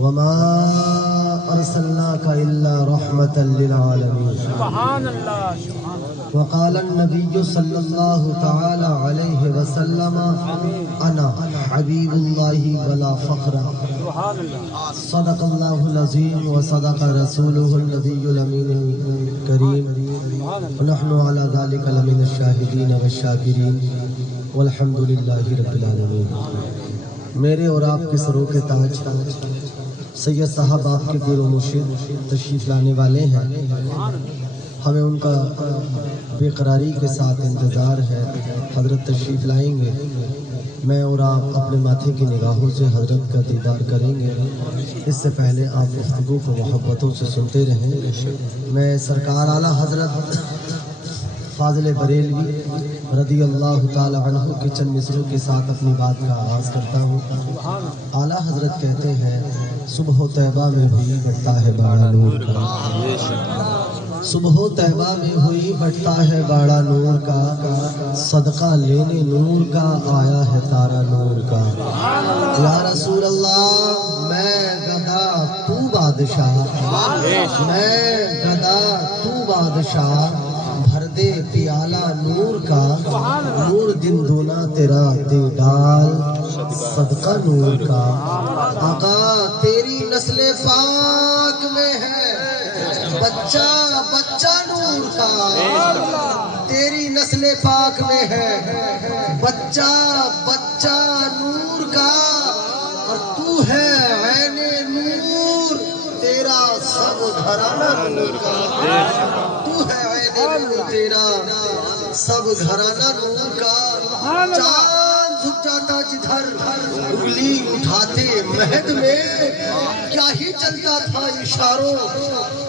وما أرسلناك إلا رحمة للعالمين. سبحان اللہ. وقال النبي صلى الله تعالى عليه وسلم أنا حبيب الله ولا فخر. سبحان اللہ. صدق الله العظيم وصدق رسوله النبي الأمين الكريم ونحن على ذلك لمن الشاهدين والشاكرين والحمد لله رب العالمين. میرے اور آپ کے سروں کے تاج سید صاحب آپ کے پیر و مرشد تشریف لانے والے ہیں. ہمیں ان کا بے قراری کے ساتھ انتظار ہے. حضرت تشریف لائیں گے. میں اور آپ اپنے ماتھے کی نگاہوں سے حضرت کا دیدار کریں گے. اس سے پہلے آپ گفتگو کو محبتوں سے سنتے رہیں. میں سرکار اعلیٰ حضرت فاضل بریلوی رضی اللہ تعالی عنہ کے چند مصروں کے ساتھ اپنی بات کا آغاز کرتا ہوں. اعلیٰ حضرت کہتے ہیں صبح و طیبہ میں ہوئی بڑھتا ہے باڑا نور کا. صبح و طیبہ میں ہوئی بڑھتا ہے باڑا نور کا. صدقہ لینے نور کا آیا ہے تارا نور کا. یا رسول اللہ میں گدا تو بادشاہ, میں گدا تو بادشاہ. بھر دے پیالہ نور کا, نور دن دونا تیرا دے ڈال صدقہ نور کا. آقا تیری نسل پاک میں ہے بچہ بچہ نور کا. تیری نسل پاک میں ہے بچہ بچہ نور کا. اور تو ہے عین نور تیرا سب گھرانہ نور کا. تو ہے عین نور تیرا سب گھرانہ نور کا. چاند جھک جاتا جدھر انگلی اٹھاتے مہد میں, کیا ہی چلتا تھا اشاروں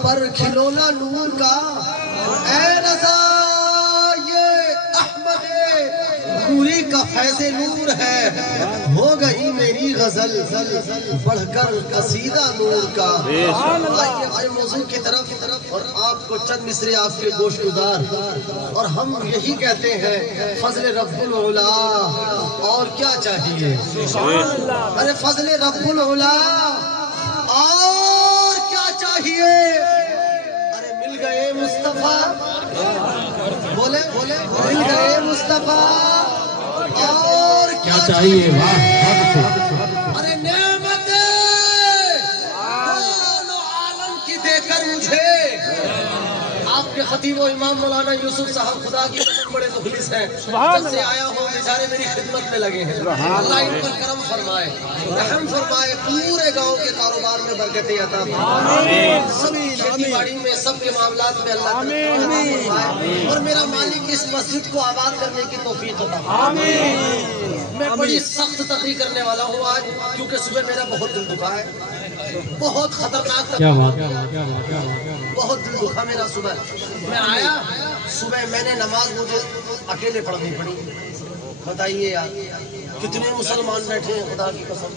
پر کھلونا نور کا. اے رضا یہ احمد نوری کا فیض نور ہے, ہو گئی میری غزل بڑھ کر قصیدہ نور کا. آئیے موضوع کی طرف, اور آپ کو چند مصرے آپ کے گوش گزار. اور ہم یہی کہتے ہیں فضل رب العلا اور کیا چاہیے. ارے فضل رب العلا اور کیا چاہیے. ارے مل گئے مصطفیٰ, بولے بولے مل گئے مصطفیٰ اور کیا چاہیے. ارے نعمت دونوں عالم کی دے کر مجھے. آپ کے خطیب و امام مولانا یوسف صاحب خدا کی قسم بڑے مخلص ہیں. جب سے آیا ہوں بیچارے میری خدمت میں لگے ہیں. اللہ ان پر کرم فرمائے, رحم فرمائے, پورے گاؤں کے کاروبار میں برکتیں عطا فرمائے, سب کھیتی باڑی میں سب کے معاملات میں اللہ فرمائے, اور میرا مالک اس مسجد کو آباد کرنے کی توفیق عطا فرمائے. میں بڑی سخت تقریر کرنے والا ہوں آج, کیونکہ صبح میرا بہت دل دکھا ہے, بہت خطرناک بہت دل دکھا میرا. صبح میں آیا, صبح میں نے نماز مجھے اکیلے پڑھنی پڑی. بتائیے یار کتنے مسلمان بیٹھے ہیں, خدا کی قسم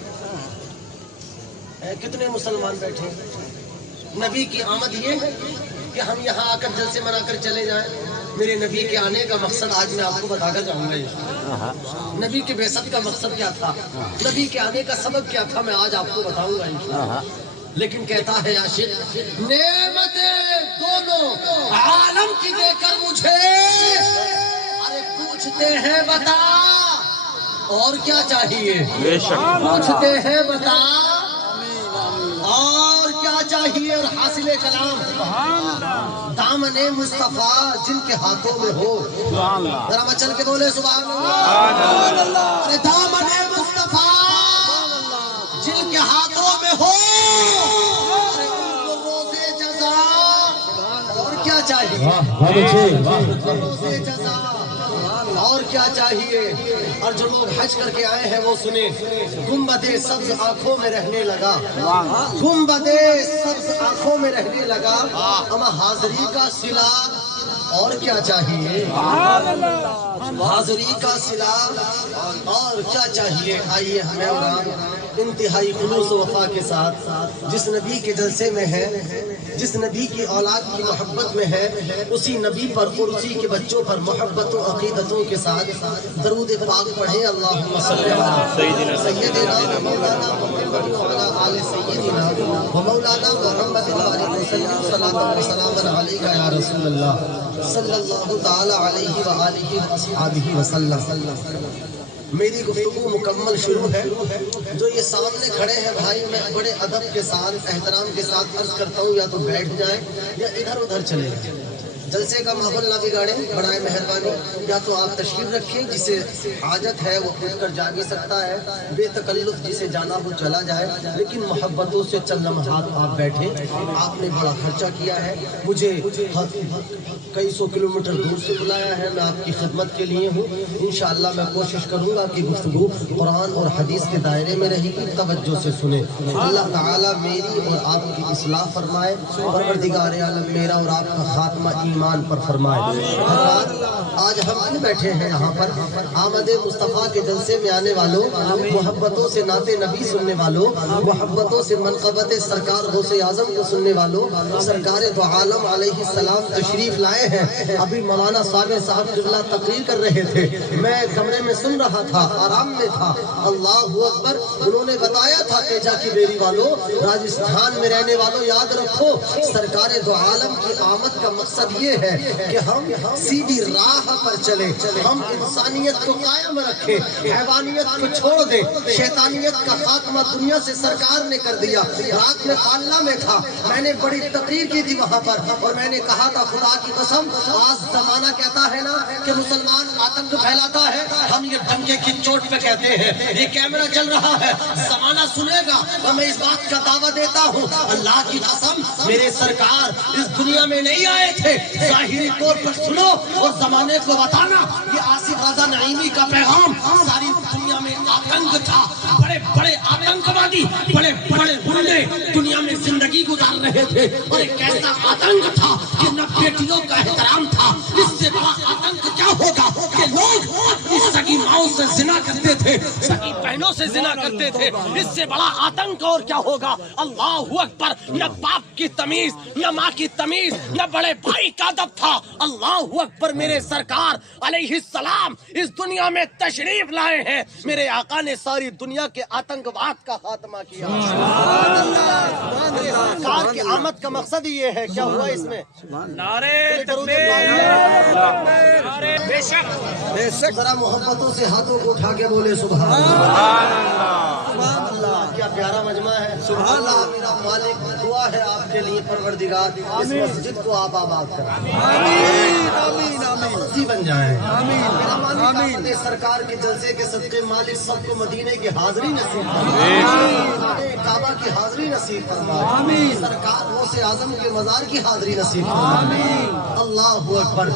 کتنے مسلمان بیٹھے ہیں. نبی کی آمد یہ ہے کہ ہم یہاں آ کر جلسے منا کر چلے جائیں. میرے نبی کے آنے کا مقصد آج میں آپ کو بتا کر جاؤں گا. نبی کے بعثت کا مقصد کیا تھا, نبی کے آنے کا سبب کیا تھا, میں آج آپ کو بتاؤں گا. لیکن کہتا ہے عاشق نعمتیں دونوں عالم کی دے کر مجھے. ارے پوچھتے ہیں بتا اور کیا چاہیے. پوچھتے ہیں بتا اور کیا چاہیے. اور حاصل کلام دامن مصطفیٰ جن کے ہاتھوں میں ہو. ذرا مچل کے بولے سبحان اللہ. ارے دامن مصطفیٰ جن کے ہاتھوں میں ہو, ارے ان کو روزے جزا اور کیا چاہیے. روزے جزا اور کیا چاہیے. اور جو لوگ حج کر کے آئے ہیں وہ سنیں, گنبد سبز آنکھوں میں رہنے لگا, گنبد سبز آنکھوں میں رہنے لگا. اما حاضری کا صلہ اور کیا چاہیے. حاضری کا صلہ اور کیا چاہیے. آئیے ہمیں اور آپ انتہائی خلوص و وفا کے ساتھ جس نبی کے جلسے میں ہے, جس نبی کی اولاد کی محبت میں ہے, اسی نبی پر اور اسی کے بچوں پر محبت و عقیدتوں کے ساتھ درود پاک پڑھیں. اللہم صلی علی سیدنا مولانا محمد وعلی آل سیدنا و مولانا محمد صلاۃ و سلام علیک یا رسول اللہ صلی اللہ تعالی علیہ وآلہ وصحبہ وسلم۔ میری گفتگو مکمل شروع ہے۔ جو یہ سامنے کھڑے ہیں بھائی، میں بڑے ادب کے ساتھ احترام کے ساتھ عرض کرتا ہوں یا تو بیٹھ جائیں یا ادھر ادھر چلے جائیں، جلسے کا ماحول نہ بگاڑیں برائے مہربانی۔ یا تو آپ تشریف رکھیں، جسے حاجت ہے وہ اٹھ کر جا بھی سکتا ہے، بے تکلف جسے جانا ہو چلا جائے، لیکن محبتوں سے چند لمحات آپ بیٹھیں۔ آپ نے بڑا خرچہ کیا ہے، مجھے کئی سو کلومیٹر دور سے بلایا ہے، میں آپ کی خدمت کے لیے ہوں۔ انشاءاللہ میں کوشش کروں گا کہ گفتگو قرآن اور حدیث کے دائرے میں رہے گی، توجہ سے سنیں۔ اللہ تعالیٰ میری اور آپ کی اصلاح فرمائے، پروردگار عالم میرا اور آپ کا خاتمہ ایمان پر فرمائے۔ آج ہم کیوں بیٹھے ہیں یہاں پر؟ آمد مصطفیٰ کے جلسے میں آنے والوں، محبتوں سے نعت نبی سننے والوں، محبتوں سے منقبت سرکار غوث اعظم کو سننے والوں، سرکار دو عالم علیہ السلام تشریف لائے ہیں۔ ابھی مولانا صاحب قبلہ تقریر کر رہے تھے، میں کمرے میں سن رہا تھا، آرام میں تھا۔ اللہ اکبر، انہوں نے بتایا تھا کہ جا کی بیری والوں، راجستھان میں رہنے والوں یاد رکھو، سرکار دو عالم کی آمد کا مقصد یہ ہے کہ ہم سیدھی راہ پر چلیں، ہم انسانیت کو قائم رکھیں، حیوانیت کو چھوڑ دیں۔ شیطانیت کا خاتمہ دنیا سے سرکار نے کر دیا۔ رات میں پالنا میں تھا، میں نے بڑی تقریر کی تھی وہاں پر، اور میں نے کہا تھا خدا کی قسم، آج زمانہ کہتا ہے نا کہ مسلمان آتنک پھیلاتا ہے، ہم یہ ڈنکے کی چوٹ پہ کہتے ہیں۔ یہ کیمرہ چل رہا ہے، زمانہ سنے گا، اور میں اس بات کا دعویٰ دیتا ہوں، اللہ کی قسم میرے سرکار اس دنیا میں نہیں آئے تھے۔ ظاہری طور پر سنو اور زمانے کو بتانا، یہ آصف رضا نعیمی کا پیغام ساری دنیا میں آتنک تھا۔ بڑے بڑے آتنکوادی، بڑے بڑے گنڈے دنیا میں زندگی گزار رہے تھے، اور ایک ایسا آتنک تھا کہ نہ بیٹیوں کا احترام تھا۔ اس سے بڑا آتنک کیا ہوگا کہ لوگ اپنی سگی ماؤں سے زنا کرتے تھے، سگی بہنوں سے زنا کرتے تھے۔ اس سے بڑا آتنک اور کیا ہوگا؟ اللہ اکبر، نہ باپ کی تمیز، نہ ماں کی تمیز، نہ بڑے بھائی کا ادب تھا۔ اللہ اکبر، میرے سرکار علیہ السلام اس دنیا میں تشریف لائے ہیں، میرے آقا نے ساری دنیا کے آتنکواد کا خاتمہ کیا۔ سرکار کی آمد کا مقصد ہی یہ ہے۔ کیا ہوا اس میں؟ نعرے تکبیر، بے شک ذرا محبتوں سے ہاتھوں کو اٹھا کے بولے سبحان اللہ۔ کیا پیارا مجمع ہے، سبحان اللہ۔ میرا مالک دعا ہے آپ کے لیے، پروردگار اس مسجد کو آپ آباد کریں، بن جائیں۔ میرا مالک سرکار کے جلسے کے صدقے مالک سب کو مدینے کی حاضری نصیب فرمائے، کعبہ کی حاضری نصیب فرمائے، سرکار غوث اعظم کے مزار کی حاضری نصیب فرمائے۔ اللہ اکبر۔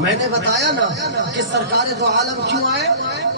میں نے بتایا نا کہ سرکار دو عالم کیوں آئے؟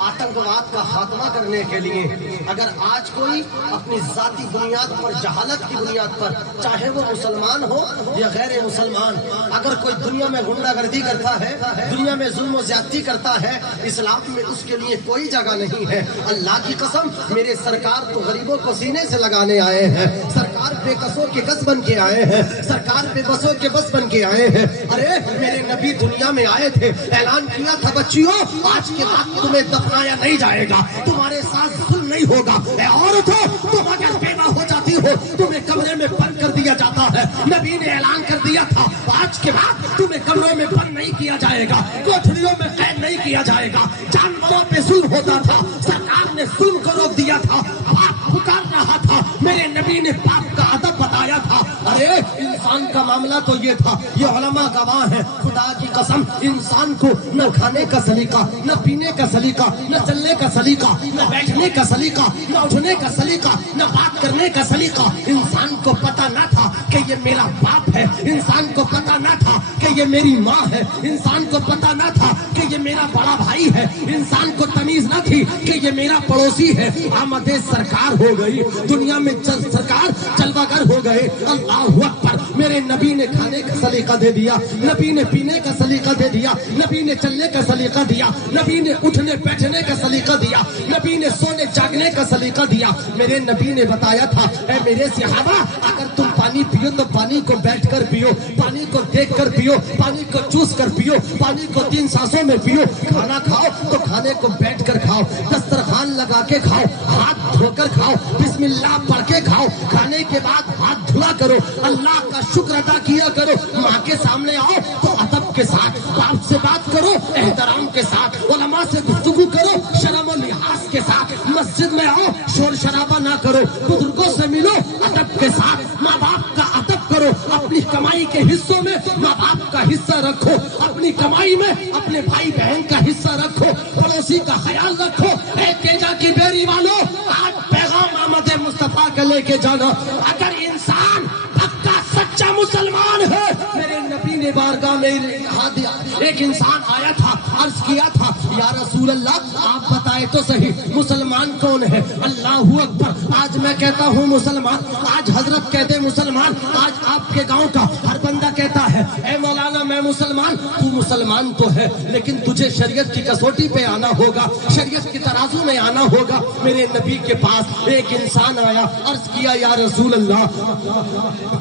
آتنکواد کا خاتمہ کرنے کے لیے۔ اگر آج کوئی اپنی ذاتی بنیاد پر، جہالت کی بنیاد پر، چاہے وہ مسلمان ہو یا غیر مسلمان، اگر کوئی دنیا میں غنڈہ گردی کرتا ہے، دنیا میں ظلم و زیادتی کرتا ہے، اسلام میں اس کے لیے کوئی جگہ نہیں ہے۔ اللہ کی قسم میرے سرکار تو غریبوں کو سینے سے لگانے آئے ہیں، سرکار بے کسوں کے کس بن کے آئے ہیں، سرکار بے بسوں کے بس بن کے آئے ہیں۔ ارے میرے نبی دنیا میں آئے تھے، اعلان کیا تھا بچیوں آج کے بعد تمہیں دفنایا نہیں جائے گا، تمہارے ساتھ ظلم نہیں ہوگا۔ اے عورتوں، تم اگر بیوہ ہو جاتی ہو تمہیں کمرے میں بند کر دیا جاتا ہے۔ نبی نے اعلان کر دیا تھا آج کے بعد تمہیں کمروں میں بند نہیں کیا جائے گا، کوٹھریوں میں قید نہیں کیا جائے گا۔ جانوروں پہ ظلم ہوتا تھا، سرکار نے ظلم کو روک دیا تھا۔ باپ پکار رہا تھا، میرے نبی نے باپ کا ادب بتایا تھا۔ ارے انسان کا معاملہ تو یہ تھا، یہ علماء گواہ ہیں، خدا کی قسم انسان کو نہ کھانے کا سلیقہ، نہ پینے کا سلیقہ، نہ چلنے کا سلیقہ، نہ بیٹھنے کا سلیقہ، نہ اٹھنے کا سلیقہ، نہ بات کرنے کا سلیقہ۔ انسان کو پتہ نہ تھا کہ یہ میرا باپ ہے، انسان کو پتہ نہ تھا کہ یہ میری ماں ہے، انسان کو پتہ نہ تھا کہ یہ میرا بڑا بھائی ہے، انسان کو تمیز نہ تھی کہ یہ میرا پڑوسی ہے۔ آمد سرکار ہو گئی، دنیا میں سرکار جلوہ گر ہو گئے۔ اللہ اکبر، میرے نبی نے کھانے کا سلیقہ دے دیا، نبی نے پینے کا سلیقہ دے دیا، نبی نے چلنے کا سلیقہ دیا، نبی نے اٹھنے بیٹھنے کا سلیقہ دیا، نبی نے سونے جاگنے کا سلیقہ دیا۔ میرے نبی نے بتایا تھا اے میرے صحابہ اگر تم پانی پیو تو پانی کو بیٹھ کر پیو، پانی کو دیکھ کر پیو، پانی کو چوس کر پیو، پانی کو 3 سانسوں میں پیو۔ کھانا کھاؤ تو کھانے کو بیٹھ کر کھاؤ، دسترخوان لگا کے کھاؤ، ہاتھ دھو کر کھاؤ، بسم اللہ پڑھ کے کھاؤ، کھانے کے بعد ہاتھ دھلا کرو، اللہ کا شکر ادا کیا کرو۔ ماں کے سامنے آؤ تو ادب کے ساتھ، باپ سے بات کرو احترام کے ساتھ، علماء سے گفتگو کرو شرم و لحاظ کے ساتھ، مسجد میں آؤ شور شرابہ نہ کرو، بزرگوں سے ملو ادب کے ساتھ، ماں باپ کا ادب کرو، اپنی کمائی کے حصوں میں ماں باپ کا حصہ رکھو، اپنی کمائی میں اپنے بھائی بہن کا حصہ رکھو، پڑوسی کا خیال رکھو۔ اے تیجا کی بیری والو، آج پیغام احمد مصطفیٰ کا لے کے جانا۔ اگر انسان پکا سچا مسلمان ہے، میرے نبی نے بارگاہ میں کہا دیا، ایک انسان آیا تھا، عرض کیا تھا یا رسول اللہ آپ بتائے تو صحیح مسلمان کون ہے؟ اللہ اکبر۔ آج میں کہتا ہوں مسلمان، آج حضرت کہتے مسلمان، آج آپ کے گاؤں کا ہر بندہ کہتا ہے اے مولانا میں مسلمان۔ تو مسلمان تو ہے لیکن تجھے شریعت کی کسوٹی پہ آنا ہوگا، شریعت کی ترازو میں آنا ہوگا۔ میرے نبی کے پاس ایک انسان آیا، عرض کیا یا رسول اللہ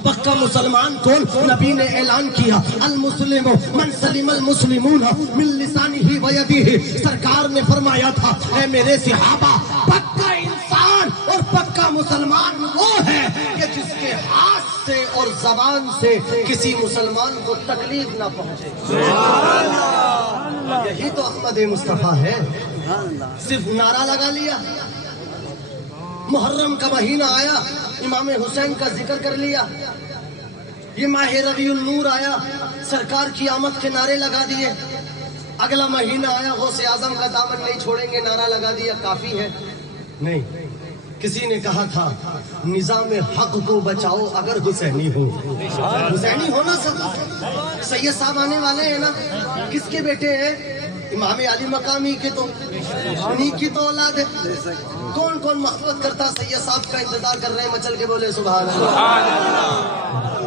پکا مسلمان کون؟ نبی نے اعلان کیا المسلم من سلم المسلمون من لسانہ و یدہ۔ سرکار نے فرمایا تھا اے میرے صحابہ، پکا انسان اور پکا مسلمان وہ ہے کہ جس کے ہاتھ سے اور زبان سے کسی مسلمان کو تکلیف نہ پہنچے۔ یہی تو احمد مصطفیٰ ہے۔ صرف نعرہ لگا لیا، محرم کا مہینہ آیا امام حسین کا ذکر کر لیا، یہ ماہ ربیع النور آیا سرکار کی آمد کے نعرے لگا دیے، اگلا مہینہ آیا غوث اعظم کا دامن نہیں چھوڑیں گے نعرہ لگا دیا، کافی ہے؟ نہیں۔ کسی نے کہا تھا نظام حق کو بچاؤ اگر حسینی ہو۔ حسینی ہونا سب سید صاحب آنے والے ہیں نا، کس کے بیٹے ہیں؟ امام علی مقامی کے، تو انہی کی تو اولاد ہے۔ کون کون محبت کرتا سید صاحب کا انتظار کر رہے ہیں، مچل کے بولے سبحان اللہ۔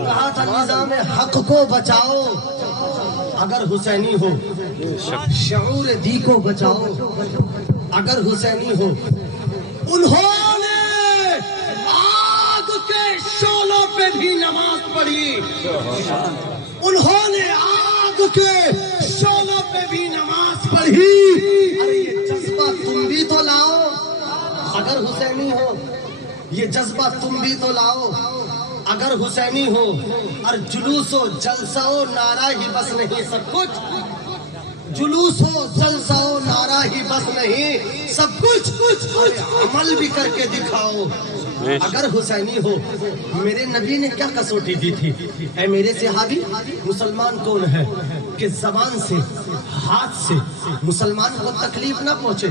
کہا تھا نظام حق کو بچاؤ اگر حسینی ہو، شعور دی کو بچاؤ اگر حسینی ہو۔ انہوں نے آگ کے شعلوں پہ بھی نماز پڑھی، انہوں نے آگ کے شعلوں پہ بھی نماز پڑھی۔ ارے یہ جذبہ تم بھی تو لاؤ اگر حسینی ہو، یہ جذبہ تم بھی تو لاؤ اگر حسینی ہو۔ اور جلوس و جلسہ و نعرہ ہی بس نہیں سب کچھ، جلوس ہو جلسہ ہو نعرہ ہی بس نہیں سب کچھ، عمل بھی کر کے دکھاؤ اگر حسینی ہو۔ میرے نبی نے کیا کسوٹی دی تھی؟ اے میرے صحابی، مسلمان کون ہے کہ زبان سے ہاتھ سے مسلمان کو تکلیف نہ پہنچے؟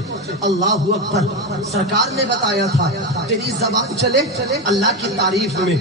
اللہ اکبر۔ سرکار نے بتایا تھا تیری زبان چلے اللہ کی تعریف میں،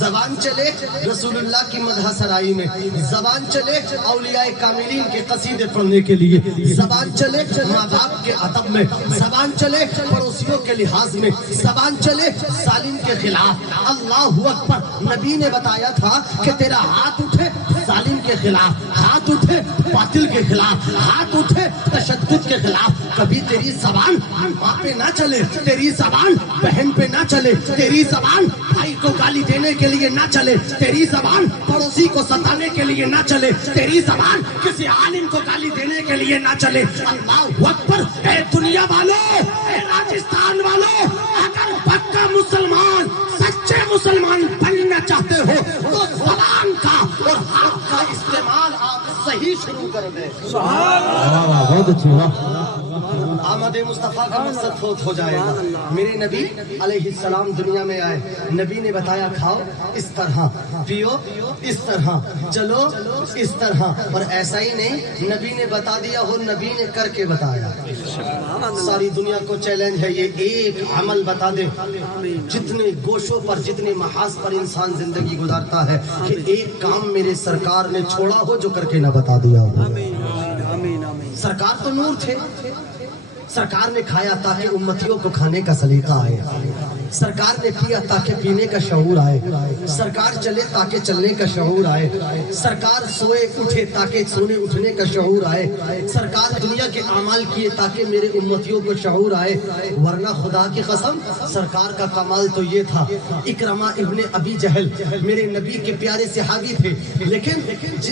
زبان چلے رسول اللہ کی مدح سرائی میں، زبان چلے اولیاء کاملین کے قصیدے پڑھنے کے لیے، زبان چلے ماں باپ کے ادب میں، زبان چلے پڑوسیوں کے لحاظ میں، زبان چلے ظالم کے خلاف۔ اللہ اکبر۔ نبی نے بتایا تھا کہ تیرا ہاتھ اٹھے ظالم کے خلاف، ہاتھ اٹھے باطل کے خلاف، ہاتھ اٹھے تشدد کے خلاف۔ کبھی تیری زبان ماں پہ نہ چلے، تیری زبان بہن پہ نہ چلے، تیری زبان بھائی کو گالی دینے کے لیے نہ چلے، تیری زبان پڑوسی کو ستانے کے لیے نہ چلے، تیری زبان کسی عالم کو گالی دینے کے لیے نہ چلے۔ اللہ اکبر۔ اے دنیا والوں، اے راجستھان والوں، اگر پکا مسلمان سچے مسلمان بننا چاہتے ہو تو زبان کا اور ہاتھ کا استعمال آپ صحیح شروع کر دیں۔ بہت اچھی آمد مصطفیٰ کا مقصد فوت ہو جائے گا۔ میرے نبی علیہ السلام دنیا میں آئے، نبی نے بتایا کھاؤ اس طرح، پیو اس طرح، چلو اس طرح، اور ایسا ہی نہیں نبی نے بتا دیا ہو، نبی نے کر کے بتایا۔ ساری دنیا کو چیلنج ہے یہ ایک عمل بتا دے، جتنے گوشوں پر جتنے محاذ پر انسان زندگی گزارتا ہے، کہ ایک کام میرے سرکار نے چھوڑا ہو جو کر کے نہ بتا دیا ہو۔ سرکار تو نور تھے، سرکار نے کھایا تاکہ امتیوں کو کھانے کا سلیقہ آئے۔ سرکار نے پیا تاکہ پینے کا شعور آئے، سرکار چلے تاکہ چلنے کا شعور آئے، سرکار سوئے اٹھے تاکہ سونے اٹھنے کا شعور آئے، سرکار دنیا کے اعمال کیے تاکہ میرے امتیوں کو شعور آئے، ورنہ خدا کی قسم سرکار کا کمال تو یہ تھا۔ اکرمہ ابن ابی جہل میرے نبی کے پیارے صحابی تھے، لیکن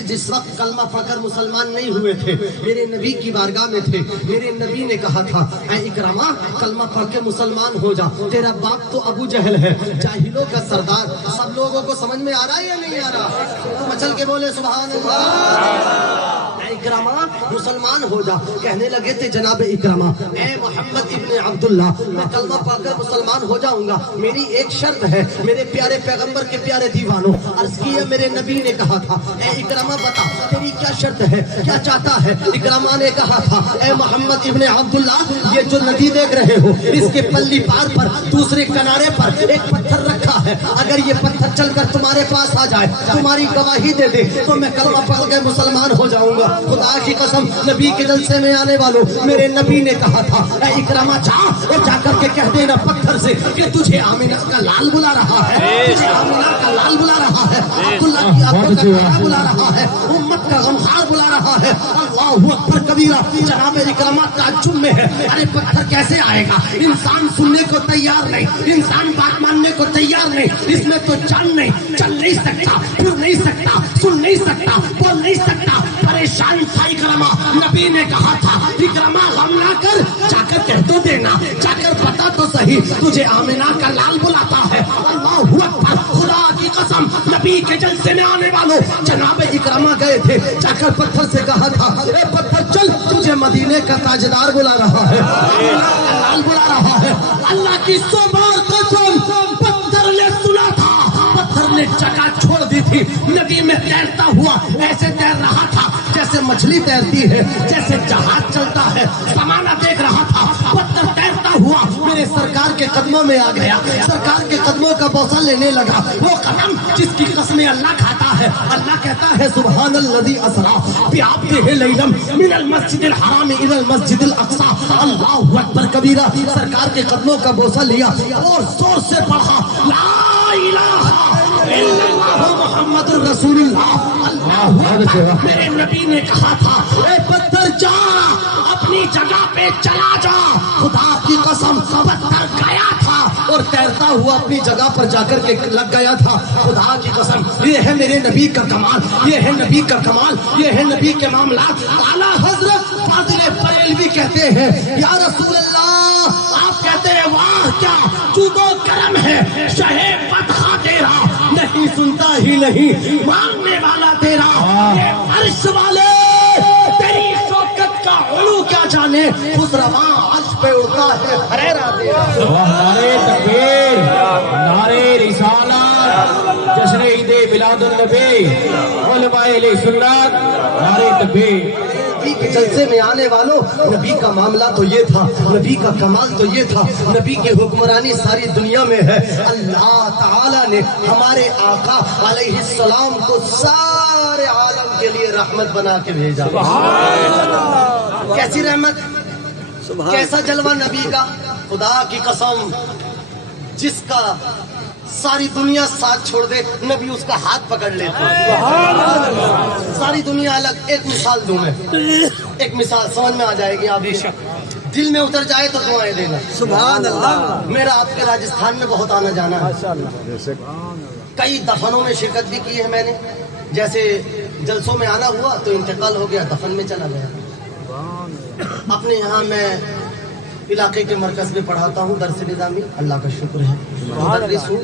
جس وقت کلمہ پڑھ کر مسلمان نہیں ہوئے تھے، میرے نبی کی بارگاہ میں تھے، میرے نبی نے کہا تھا اے اکرمہ کلمہ پڑھ کے مسلمان ہو جا، تیرا باپ تو ابو جہل ہے، جاہلوں کا سردار۔ سب لوگوں کو سمجھ میں آ رہا ہے یا نہیں آ رہا؟ مچل کے بولے سبحان اللہ۔ اے اکرمہ مسلمان ہو جا۔ کہنے لگے تھے جناب اکرمہ اے محمد ابن عبداللہ میں کلمہ پڑھ کر مسلمان ہو جاؤں گا، میری ایک شرط ہے، میرے پیارے پیغمبر کے پیارے دیوانوں عرض کیا میرے نبی نے کہا تھا اے اکرمہ بتا تیری کیا شرط ہے، کیا چاہتا ہے؟ اکرمہ نے کہا تھا اے محمد ابن عبداللہ یہ جو ندی دیکھ رہے ہو اس کے پلی پار پر دوسرے کنارے پر ایک پتھر رکھا ہے، اگر یہ پتھر چل کر تمہارے پاس آ جائے تمہاری گواہی دے دے تو میں کلمہ پڑھ کے مسلمان ہو جاؤں گا۔ خدا کی قسم نبی کے جلسے میں آنے والوں میرے نبی نے کہا تھا اے اکرمہ جا اور جا کر کے کہہ دینا پتھر سے کہ تجھے آمینہ کا لال بلا رہا ہے، تجھے آمینہ کا لال بلا رہا ہے، عبداللہ کی آنکھوں کا کھڑا بلا رہا ہے، امت کا غمخوار بلا رہا ہے۔ اللہ اکبر کبیرہ۔ جناب اکرمہ تعجب میں ہے، ارے پتھر کیسے آئے گا؟ انسان سننے کو تیار نہیں، انسان بات ماننے کو تیار نہیں، اس میں تو جان نہیں، چل نہیں سکتا، پھر نہیں سکتا، سن نہیں سکتا، بول نہیں سکتا، پریشان تھا اکرمہ۔ نبی نے کہا تھا اکرمہ غم نہ کر، جا کر کہہ تو دینا، جا کر بتا تو صحیح تجھے آمینہ کا لال بلاتا ہے۔ اللہ اکبر۔ خدا کی قسم نبی کے جلسے میں آنے والوں جناب اکرمہ گئے تھے، جا کر پتھر سے کہا تھا اے پتھر چل تجھے مدینے کا تاجدار بلا رہا ہے، لال بلا رہا ہے۔ اللہ کی 100 بار قسم پتھر نے سنا تھا، پتھر نے جگہ چھوڑ دی تھی، نبی میں تیرتا ہوا ایسے تیر رہا تھا جیسے مچھلی تیرتی ہے، جیسے جہاز چلتا ہے، زمانہ دیکھ رہا تھا، پتھر تیرتا ہوا میرے سرکار کے قدموں میں آ گیا، سرکار کے قدموں کا بوسہ لینے لگا، وہ قدم جس کی قسمیں اللہ کھاتا ہے۔ اللہ کہتا ہے سبحان الذی اسریٰ بعبدہ لیلا من المسجد الحرام الی المسجد الاقصی۔ اللہ اکبر کبیرہ۔ سرکار کے قدموں کا بوسہ لیا اور زور سے پڑھا لا الہ الا اللہ محمد رسول اللہ۔ اللہ اکبر۔ میرے نبی نے کہا تھا اے پتھر جا اپنی جگہ پہ چلا جا۔ خدا کی قسم پتھر گیا تھا اور تیرتا ہوا اپنی جگہ پر جا کر کے لگ گیا تھا۔ خدا کی قسم یہ ہے میرے نبی کا کمال، یہ ہے نبی کا کمال، یہ ہے نبی کے معاملات۔ اعلیٰ حضرت فاضل بریلوی کہتے ہیں یا رسول اللہ، آپ کہتے ہیں واہ کیا جود و کرم ہے، شہ بدخواہ تیرا، نہیں سنتا ہی نہیں ماننے والا تیرا، یہ عرش والے تیری شوکت کا علو کیا جانے، خسرواں عرش پہ اڑتا ہے حریرہ تیرا۔ نعرے تکبیر، نعرے رسالت، جشن عید میلاد النبی، علماء اہل سنت، نعرے تکبیر۔ نبی کے جلسے میں آنے والوں نبی کا معاملہ تو یہ تھا، نبی کا کمال تو یہ تھا، نبی کی حکمرانی ساری دنیا میں ہے۔ اللہ تعالیٰ نے ہمارے آقا علیہ السلام کو سارے عالم کے لیے رحمت بنا کے بھیجا۔ کیسی رحمت، کیسا جلوہ نبی کا۔ خدا کی قسم جس کا ساری دنیا ساتھ چھوڑ دے نبی اس کا ہاتھ پکڑ لیتا ہے۔ ساری دنیا الگ۔ ایک مثال دوں میں، ایک مثال سمجھ میں آ جائے گی، آپ دل میں اتر جائے تو دعائیں دینا۔ سبحان اللہ۔ میرا آپ کے راجستھان میں بہت آنا جانا ہے، کئی دفنوں میں شرکت بھی کی ہے میں نے، جیسے جلسوں میں آنا ہوا تو انتقال ہو گیا، دفن میں چلا گیا۔ اپنے یہاں میں علاقے کے مرکز میں پڑھاتا ہوں درس نظامی، اللہ کا شکر ہے مدرس ہوں۔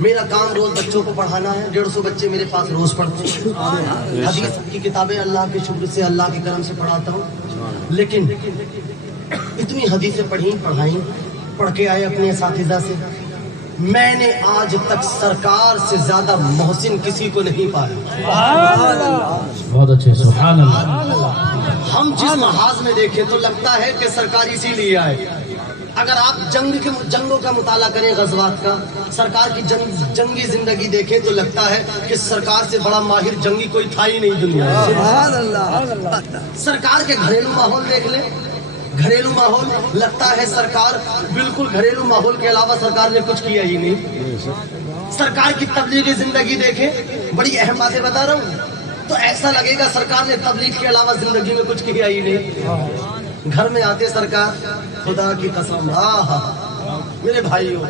میرا کام روز بچوں کو پڑھانا ہے، 150 بچے میرے پاس روز پڑھتے ہیں۔ حدیث کی کتابیں اللہ کے شکر سے اللہ کے کرم سے پڑھاتا ہوں، لیکن اتنی حدیثیں پڑھائیں، پڑھ کے آئے اپنے اساتذہ سے، میں نے آج تک سرکار سے زیادہ محسن کسی کو نہیں پایا۔ بہت اچھے، سبحان اللہ۔ ہم جس محاذ میں دیکھیں تو لگتا ہے کہ سرکار اسی لیے آئے۔ اگر آپ جنگوں کا مطالعہ کریں، غزوات کا، سرکار کی جنگی زندگی دیکھیں تو لگتا ہے کہ سرکار سے بڑا ماہر جنگی کوئی تھا ہی نہیں دنیا میں۔ سبحان اللہ۔ سرکار کے گھریلو ماحول دیکھ لیں گھریلو ماحول لگتا ہے سرکار بالکل گھریلو ماحول کے علاوہ سرکار نے کچھ کیا ہی نہیں. سرکار کی تبلیغی زندگی دیکھیں, بڑی اہم باتیں بتا رہا ہوں, تو ایسا لگے گا سرکار نے تبلیغ کے علاوہ زندگی میں کچھ کیا ہی نہیں. گھر میں آتے سرکار, خدا کی قسم, میرے بھائیوں,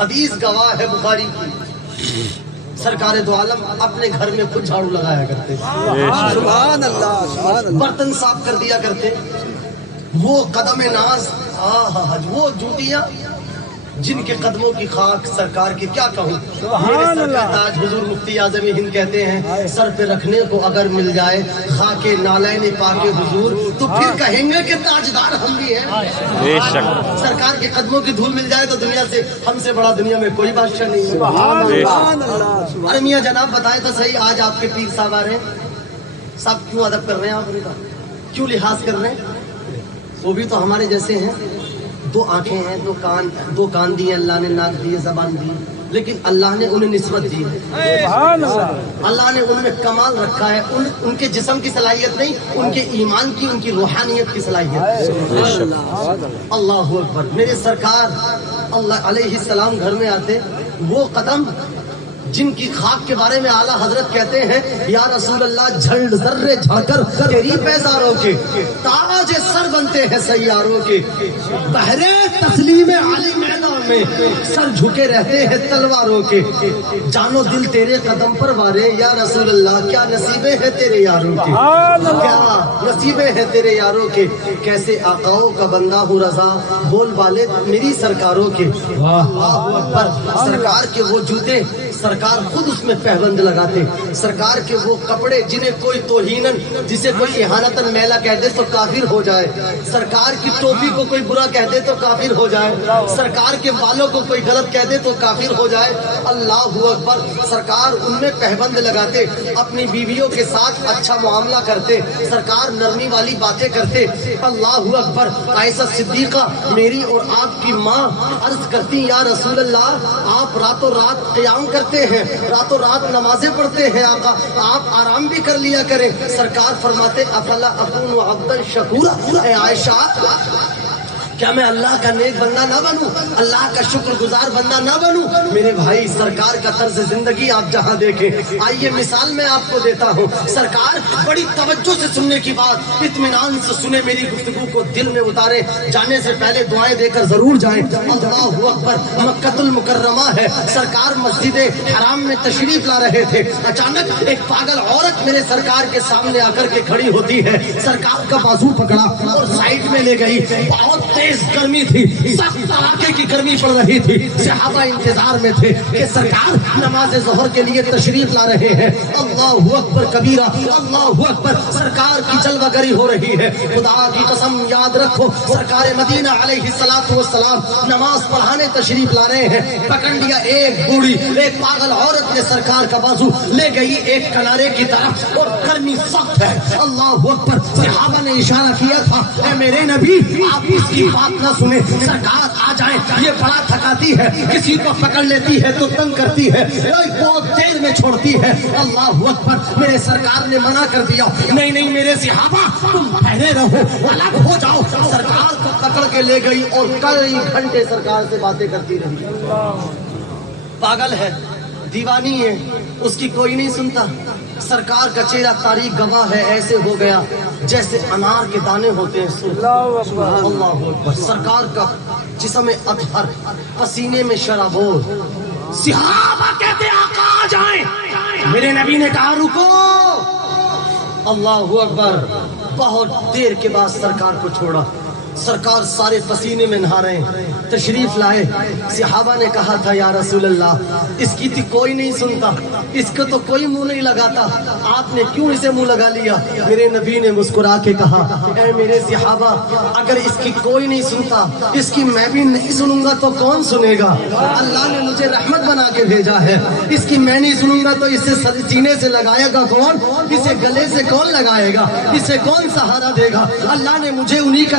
حدیث گواہ ہے بخاری کی, سرکار دو عالم اپنے گھر میں خود جھاڑو لگایا کرتے, سبحان اللہ, برتن صاف کر دیا کرتے. وہ قدم ناز, وہ جوتیاں جن کے قدموں کی خاک سرکار کی کیا کہوں. میرے سر کا تاج حضور مفتی اعظم ہند کہتے ہیں, سر پہ رکھنے کو اگر مل جائے خاک نالین پاک حضور تو پھر کہیں گے کہ تاجدار ہم بھی ہیں. سرکار کے قدموں کی دھول مل جائے تو دنیا سے, ہم سے بڑا دنیا میں کوئی بادشاہ نہیں ہے. سبحان اللہ. ارے میاں جناب بتائیں تو صحیح, آج آپ کے پیر صاحب آ رہے ہیں, صاحب کیوں ادب کر رہے ہیں, آپ کیوں لحاظ کر رہے ہیں؟ وہ بھی تو ہمارے جیسے ہیں, دو آنکھیں ہیں, دو کان دیے اللہ نے, ناک دیے, زبان دی, لیکن اللہ نے انہیں نسبت دی ہے. اللہ نے ان میں کمال رکھا ہے, ان کے جسم کی صلاحیت نہیں, ان کے ایمان کی, ان کی روحانیت کی صلاحیت. اللہ اکبر. میرے سرکار اللہ علیہ السلام گھر میں آتے, وہ قدم جن کی خاک کے بارے میں اعلیٰ حضرت کہتے ہیں, یا رسول اللہ جھل ذرے جھا کر تیری پیزاروں کے تاج سر بنتے ہیں سیاروں کے, بہرے تسلیم علی میدان میں سر جھکے رہتے ہیں تلواروں کے. جانو دل تیرے قدم پر وارے, یا رسول اللہ کیا نصیبیں ہیں تیرے یاروں کے, کیا نصیبیں ہیں تیرے یاروں کے. کیسے آقاؤں کا بندہ ہوں رضا, بول والے میری سرکاروں کے. اللہ اکبر. سرکار کے وہ جوتے سرکار خود اس میں پہبند لگاتے, سرکار کے وہ کپڑے جنہیں کوئی توہینن, جسے کوئی اہانتن میلا کہہ دے تو کافر ہو جائے, سرکار کی ٹوپی کو کوئی برا کہہ دے تو کافر ہو جائے, سرکار کے بالوں کو کوئی غلط کہہ دے تو کافر ہو جائے. اللہ اکبر. سرکار ان میں پہبند لگاتے, اپنی بیویوں کے ساتھ اچھا معاملہ کرتے, سرکار نرمی والی باتیں کرتے. اللہ اکبر. عائشہ صدیقہ میری اور آپ کی ماں عرض کرتی, یا رسول اللہ آپ راتوں رات قیام کرتے ہیں, راتوں رات نمازیں پڑھتے ہیں, آقا آپ آرام بھی کر لیا کریں. سرکار فرماتے, افلا اکون عبدا شکورا. اے عائشہ کیا میں اللہ کا نیک بندہ نہ بنوں, اللہ کا شکر گزار بندہ نہ بنوں؟ میرے بھائی سرکار کا طرز زندگی آپ جہاں دیکھیں, آئیے مثال میں آپ کو دیتا ہوں. سرکار بڑی توجہ سے سننے کی بات, اطمینان سے سنے, میری گفتگو کو دل میں اتارے, جانے سے پہلے دعائیں دے کر ضرور جائیں. اللہ اکبر. مکہ المکرمہ ہے, سرکار مسجد حرام میں تشریف لا رہے تھے, اچانک ایک پاگل عورت میرے سرکار کے سامنے آ کر کے کھڑی ہوتی ہے, سرکار کا بازو پکڑا اور سائڈ میں لے گئی. بہت تیز گرمی تھی, سخت کڑاکے کی گرمی پڑ رہی تھی, صحابہ انتظار میں تھے کہ سرکار نماز ظہر کے لیے تشریف لا رہے ہیں. اللہ اکبر کبیرہ, اللہ اکبر. سرکار کی جلوہ گری ہو رہی ہے. خدا کی قسم یاد رکھو, سرکار مدینہ علیہ الصلوۃ والسلام نماز پڑھانے تشریف لا رہے ہیں, پکڑ لیا ایک بوڑھی, ایک پاگل عورت نے سرکار کا بازو لے گئی ایک کنارے کی طرف, اور گرمی سخت ہے. اللہ اکبر. صحابہ نے اشارہ کیا تھا, اے میرے نبی آپ اس کی بات نہ سنیں, سرکار آ جائیں, یہ بڑا تھکاتی ہے, کسی کو پکڑ لیتی ہے تو تنگ کرتی ہے, بہت دیر میں چھوڑتی ہے. اللہ اکبر. میرے سرکار نے منع کر دیا, نہیں نہیں میرے صحابہ تم ٹھہرے رہو, الگ ہو جاؤ. سرکار کو پکڑ کے لے گئی اور کئی گھنٹے سرکار سے باتیں کرتی رہی. پاگل ہے, دیوانی ہے, اس کی کوئی نہیں سنتا. سرکار کا چہرہ تاریخ گواہ ہے, ایسے ہو گیا جیسے انار کے دانے ہوتے ہیں. اللہ اکبر. سرکار کا جسم اطہر, پسینے میں شرابور. صحابہ کہتے آقا آ جائیں, میرے نبی نے کہا رکو. اللہ اکبر. بہت دیر کے بعد سرکار کو چھوڑا, سرکار سارے پسینے میں نہا رہے ہیں, تشریف لائے. صحابہ نے کہا تھا یا رسول اللہ اس کی تو کوئی نہیں سنتا, اس کو تو کوئی منہ نہیں لگاتا, آپ نے کیوں اسے منہ لگا لیا؟ میرے نبی نے مسکرا کے کہا, اے میرے صحابہ اگر اس کی کوئی نہیں سنتا, اس کی میں بھی نہیں سنوں گا تو کون سنے گا؟ اللہ نے مجھے رحمت بنا کے بھیجا ہے, اس کی میں نہیں سنوں گا تو اسے سینے سے لگائے گا کون؟ اسے گلے سے کون لگائے گا؟ اسے کون سہارا دے گا؟ اللہ نے مجھے انہی کا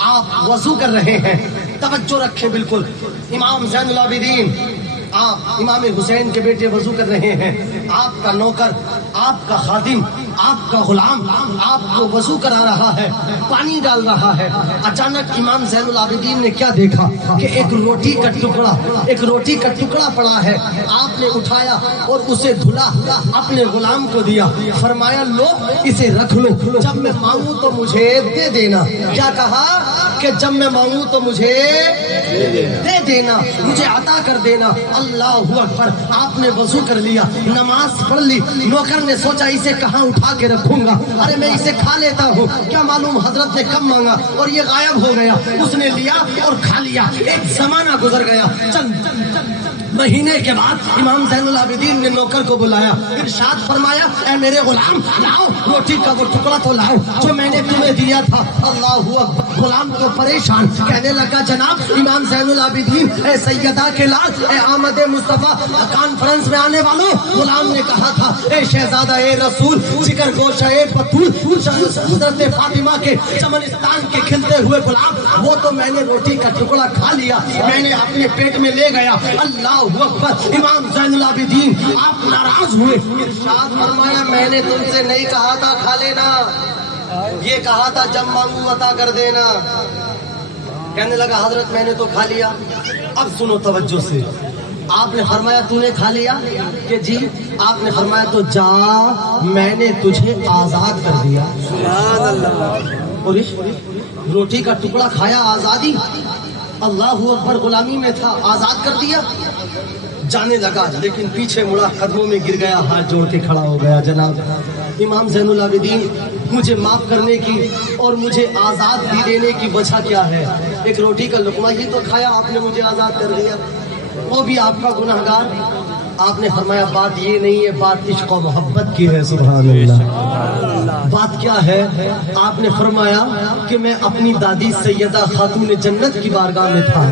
آپ وضو کر رہے ہیں، توجہ رکھیں بالکل. امام زین العابدین آپ امام حسین کے بیٹے وضو کر رہے ہیں، آپ کا نوکر، آپ کا خادم، آپ کا غلام آپ کو وضو کرا رہا ہے، پانی ڈال رہا ہے. اچانک امام زین العابدین نے کیا دیکھا کہ ایک روٹی کا ٹکڑا پڑا ہے. آپ نے اٹھایا اور اسے دھلا، اپنے غلام کو دیا، فرمایا لو اسے رکھ لو، جب میں مانگوں تو مجھے دے دینا. کیا کہا کہ جب میں مانگوں تو مجھے دے دینا، مجھے عطا کر دینا. اللہ اکبر. آپ نے وضو کر لیا، نماز پڑھ لی. نوکر نے سوچا اسے کہاں اٹھا کے رکھوں گا، ارے میں اسے کھا لیتا ہوں، کیا معلوم حضرت نے کب مانگا اور یہ غائب ہو گیا. اس نے لیا اور کھا لیا. ایک زمانہ گزر گیا، چند مہینے کے بعد امام زین العابدین نے نوکر کو بلایا، ارشاد فرمایا اے میرے غلام لاؤ روٹی کا وہ ٹکڑا تو لاؤ جو میں نے تمہیں دیا تھا. اللہ اکبر. غلام کو پریشان، کہنے لگا جناب امام زین العابدین، اے سیدہ کے لال، اے آمد مصطفیٰ، کانفرنس میں آنے والوں. غلام نے کہا تھا اے شہزادہ اے رسول، جگر گوشہ اے بطول، حضرت فاطمہ کے چمنستان کے کھلتے ہوئے غلام، وہ تو میں نے روٹی کا ٹکڑا کھا لیا، میں نے اپنے پیٹ میں لے گیا. اللہ اکبر. امام زین العابدین آپ ناراض ہوئے، ارشاد فرمایا میں نے تم سے نہیں کہا تھا کھا لینا، یہ کہا تھا جب مانگوں عطا کر دینا. کہنے لگا حضرت میں نے تو کھا لیا. اب سنو توجہ سے. آپ نے فرمایا تو نے کھا لیا کہ جی. آپ نے فرمایا تو جا میں نے تجھے آزاد کر دیا. سبحان اللہ. اور روٹی کا ٹکڑا کھایا، آزادی. اللہ اکبر. غلامی میں تھا، آزاد کر دیا. جانے لگا لیکن پیچھے مڑا، قدموں میں گر گیا، ہاتھ جوڑ کے کھڑا ہو گیا. جناب امام زین العابدین مجھے معاف کرنے کی اور مجھے آزاد بھی دینے کی وجہ کیا ہے؟ ایک روٹی کا لقمہ ہی تو کھایا، آپ نے مجھے آزاد کر دیا، وہ بھی آپ کا گناہگار. آپ نے فرمایا بات یہ نہیں ہے، بات عشق و محبت کی ہے. سبحان اللہ. بات کیا ہے؟ آپ نے فرمایا کہ میں اپنی دادی سیدہ خاتون جنت کی بارگاہ میں تھا،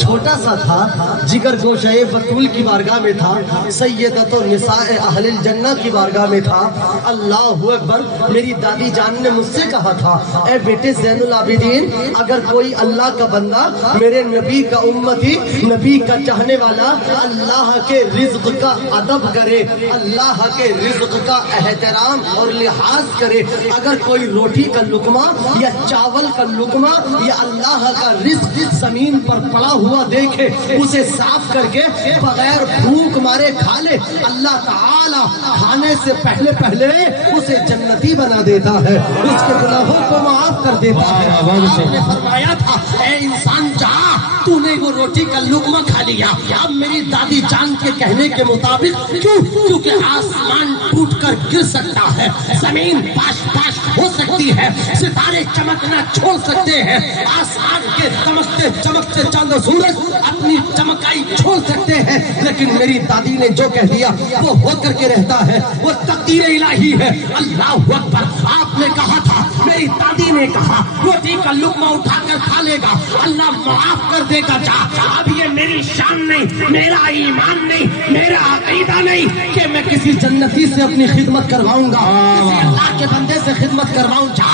چھوٹا سا تھا، جگر گوشہ بطول کی بارگاہ میں تھا، سیدۃ النساء اہل الجنہ کی بارگاہ میں تھا. اللہ اکبر. میری دادی جان نے مجھ سے کہا تھا اے بیٹے زین العابدین، اگر کوئی اللہ کا بندہ، میرے نبی کا امتی، نبی کا چاہنے والا، اللہ کے رزق کا ادب کرے، اللہ کے رزق کا احترام اور لحاظ کرے، اگر کوئی روٹی کا لقمہ یا چاول کا لقمہ یا اللہ کا رزق زمین پر پڑا ہوا دیکھے، اسے صاف کر کے بغیر بھوک مارے کھا لے، اللہ تعالی کھانے سے پہلے اسے جنتی بنا دیتا ہے، اس کے گناہوں کو معاف کر دیتا ہے. آپ نے فرمایا تھا اے انسان جا، تو نے وہ روٹی کا لقمہ کھا لیا. اب میری دادی جان کے کہنے کے مطابق کیونکہ آسمان ٹوٹ کر گر سکتا ہے، زمین پاش پاش ہو سکتی ہے، ستارے چمکنا چھوڑ سکتے ہیں، آسمان کے چمکتے چاند و سورج اپنی چمکائی چھوڑ سکتے ہیں، لیکن میری دادی نے جو کہہ دیا وہ ہو کر کے رہتا ہے، وہ تقدیر الہی ہے. اللہ اکبر. آپ نے کہا تھا، میری دادی نے کہا روٹی کا لقمہ اٹھا کر کھا لے گا اللہ معاف کر دے گا. جا. اب یہ میری شان نہیں، میرا ایمان نہیں، میرا عقیدہ نہیں کہ میں کسی جنتی سے اپنی خدمت کرواؤں گا، کسی اللہ کے بندے سے خدمت کرواؤں. جا،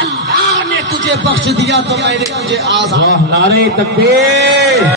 اللہ نے تجھے بخش دیا تو میں نے تجھے آزاد. نعرہ تکبیر.